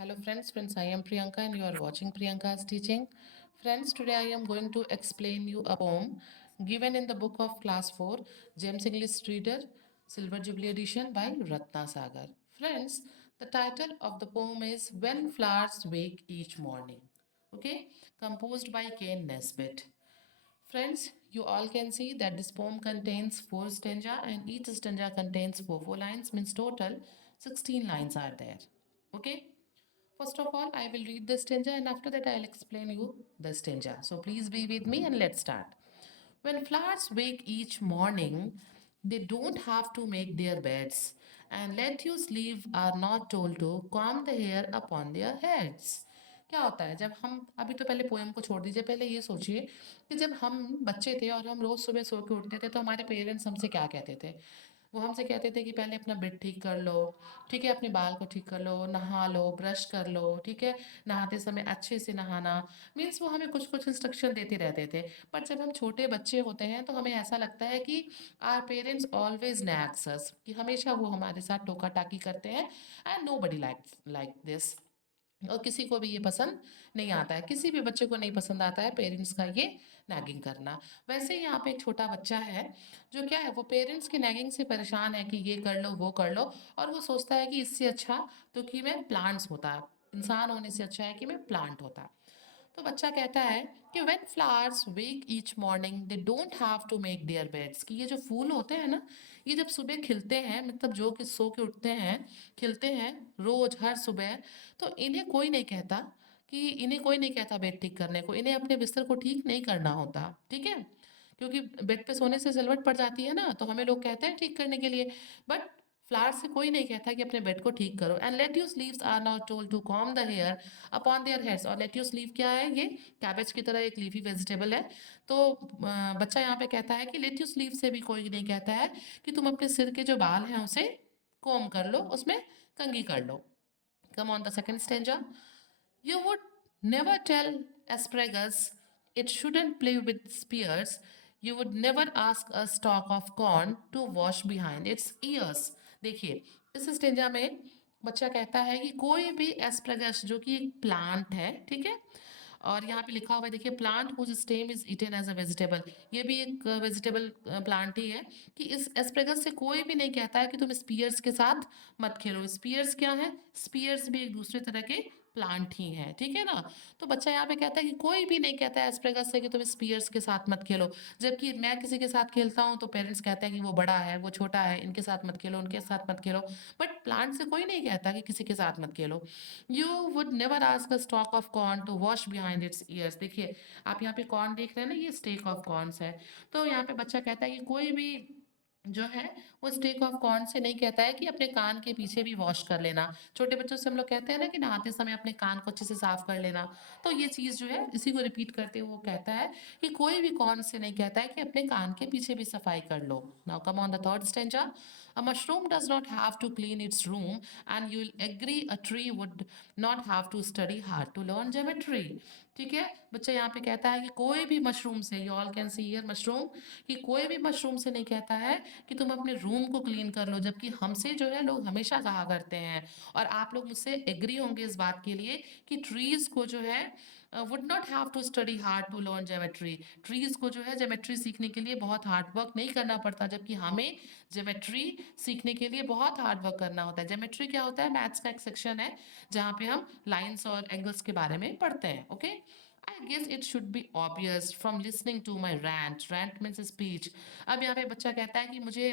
Hello friends, I am Priyanka and you are watching Priyanka's teaching. Friends, today I am going to explain you a poem given in the book of class 4, James English Reader, Silver Jubilee edition by Ratna Sagar. Friends, the title of the poem is When Flowers Wake Each Morning. Okay, composed by Kane Nesbitt. Friends, you all can see that this poem contains 4 stanza and each stanza contains 4 lines, means total 16 lines are there. Okay. First of all, I will read the stanza and after that I'll explain you the stanza. So please be with me and let's start. When flowers wake each morning, they don't have to make their beds, and lettuce leaves are not told to comb the hair upon their heads. क्या होता है जब हम अभी तो पहले poem को छोड़ दीजिए, पहले ये सोचिए कि जब हम बच्चे थे और हम रोज सुबह सो के उठते थे तो हमारे पेरेंट्स हमसे क्या कहते थे। वो हमसे कहते थे कि पहले अपना बेड ठीक कर लो, ठीक है, अपने बाल को ठीक कर लो, नहा लो, ब्रश कर लो, ठीक है, नहाते समय अच्छे से नहाना। मीन्स वो हमें कुछ कुछ इंस्ट्रक्शन देते रहते थे। पर जब हम छोटे बच्चे होते हैं तो हमें ऐसा लगता है कि our parents always nags us, कि हमेशा वो हमारे साथ टोका टाकी करते हैं and nobody like this. और किसी को भी ये पसंद नहीं आता है, किसी भी बच्चे को नहीं पसंद आता है पेरेंट्स का ये नैगिंग करना। वैसे ही यहाँ पे एक छोटा बच्चा है जो क्या है, वो पेरेंट्स की नैगिंग से परेशान है कि ये कर लो वो कर लो, और वो सोचता है कि इससे अच्छा तो कि मैं प्लांट्स होता, इंसान होने से अच्छा है कि मैं प्लांट होता। तो बच्चा कहता है कि when flowers wake each morning they don't have to make their beds, कि ये जो फूल होते हैं ना, ये जब सुबह खिलते हैं, मतलब जो कि सो के उठते हैं, खिलते हैं रोज हर सुबह, तो इन्हें कोई नहीं कहता, कि इन्हें कोई नहीं कहता बेड ठीक करने को, इन्हें अपने बिस्तर को ठीक नहीं करना होता, ठीक है। क्योंकि बेड पे सोने से सिलवट पड़ जाती है ना, तो हमें लोग कहते हैं ठीक करने के लिए। बट फ्लावर से कोई नहीं कहता कि अपने बेड को ठीक करो। And lettuce leaves are not told to comb the hair upon their heads. और लेट्यूस लीव क्या है, ये कैबेज की तरह एक लीफी वेजिटेबल है। तो बच्चा यहाँ पे कहता है कि लेट्यूस लीव से भी कोई नहीं कहता है कि तुम अपने सिर के जो बाल हैं उसे कोम कर लो, उसमें कंघी कर लो। Come on the second stanza. You would never tell asparagus it shouldn't play with spears. You would never ask a stalk of corn to wash behind its ears. देखिए, इस स्टेंजा में बच्चा कहता है कि कोई भी एस्प्रेगस जो कि एक प्लांट है, ठीक है, और यहाँ पे लिखा हुआ है देखिए, plant whose stem is eaten as a vegetable, ये भी एक वेजिटेबल प्लांट ही है। कि इस एस्प्रेगस से कोई भी नहीं कहता है कि तुम स्पीयर्स के साथ मत खेलो। स्पीयर्स क्या है, स्पीयर्स भी एक दूसरे तरह के प्लांट ही है, ठीक है ना। तो बच्चा यहाँ पे कहता है कि कोई भी नहीं कहता है एस्प्रेगस से कि तुम स्पीयर्स के साथ मत खेलो। जबकि मैं किसी के साथ खेलता हूँ तो पेरेंट्स कहते हैं कि वो बड़ा है, वो छोटा है, इनके साथ मत खेलो, उनके साथ मत खेलो। बट प्लांट से कोई नहीं कहता कि किसी के साथ मत खेलो। You would never ask a stalk of corn to wash behind its ears. देखिए, आप यहाँ पे कॉर्न देख रहे हैं ना, ये स्टेक ऑफ कॉर्न्स है। तो यहाँ पे बच्चा कहता है कि कोई भी जो है वो स्टेक ऑफ कॉर्न से नहीं कहता है कि अपने कान के पीछे भी वॉश कर लेना। छोटे बच्चों से हम लोग कहते हैं ना कि नहाते समय अपने कान को अच्छे से साफ कर लेना। तो ये चीज़ जो है इसी को रिपीट करते हुए वो कहता है कि कोई भी कॉर्न से नहीं कहता है कि अपने कान के पीछे भी सफाई कर लो। Now come on the third stanza. A mushroom does not have to clean its room, and you'll agree a tree would not have to study hard to learn geometry. ठीक है, बच्चा यहाँ पे कहता है कि कोई भी मशरूम से, you all can see here mushroom, कि कोई भी मशरूम से नहीं कहता है कि तुम अपने रूम को क्लीन कर लो। जबकि हमसे जो है लोग हमेशा कहा करते हैं, और आप लोग मुझसे एग्री होंगे इस बात के लिए, कि ट्रीज को जो है would not have to study hard to learn geometry. Trees को जो है ज्योमेट्री सीखने के लिए बहुत हार्ड वर्क नहीं करना पड़ता, जबकि हमें ज्योमेट्री सीखने के लिए बहुत हार्ड वर्क करना होता है। ज्योमेट्री क्या होता है, मैथ्स का एक सेक्शन है जहाँ पे हम लाइन्स और एंगल्स के बारे में पढ़ते हैं। Okay, I guess it should be obvious from listening to my rant. Rant means speech. अब यहाँ पे बच्चा कहता है कि मुझे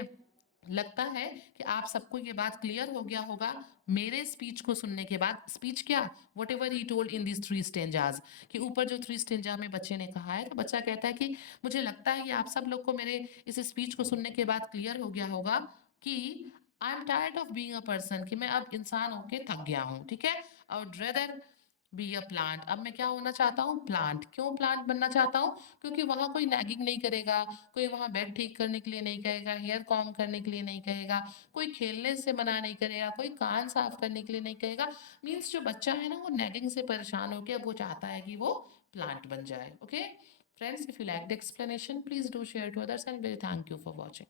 लगता है कि आप सबको ये बात क्लियर हो गया होगा मेरे स्पीच को सुनने के बाद। स्पीच क्या, what ever he told in this 3 stanzas, कि ऊपर जो 3 स्टेंजा में बच्चे ने कहा है। तो बच्चा कहता है कि मुझे लगता है कि आप सब लोग को मेरे इस स्पीच को सुनने के बाद क्लियर हो गया होगा कि I am tired of being a person, कि मैं अब इंसान होके थक गया हूँ, ठीक है। I would rather be a plant, अब मैं क्या होना चाहता हूँ, प्लांट। क्यों प्लांट बनना चाहता हूँ, क्योंकि वहां कोई नैगिंग नहीं करेगा, कोई वहां बेड ठीक करने के लिए नहीं कहेगा, हेयर कॉम करने के लिए नहीं कहेगा, कोई खेलने से मना नहीं करेगा, कोई कान साफ करने के लिए नहीं कहेगा। मीन्स जो बच्चा है ना, वो नैगिंग से परेशान होकर अब वो चाहता है कि वो प्लांट बन जाए। Okay friends, if you like the explanation please do share to others and very thank you for watching.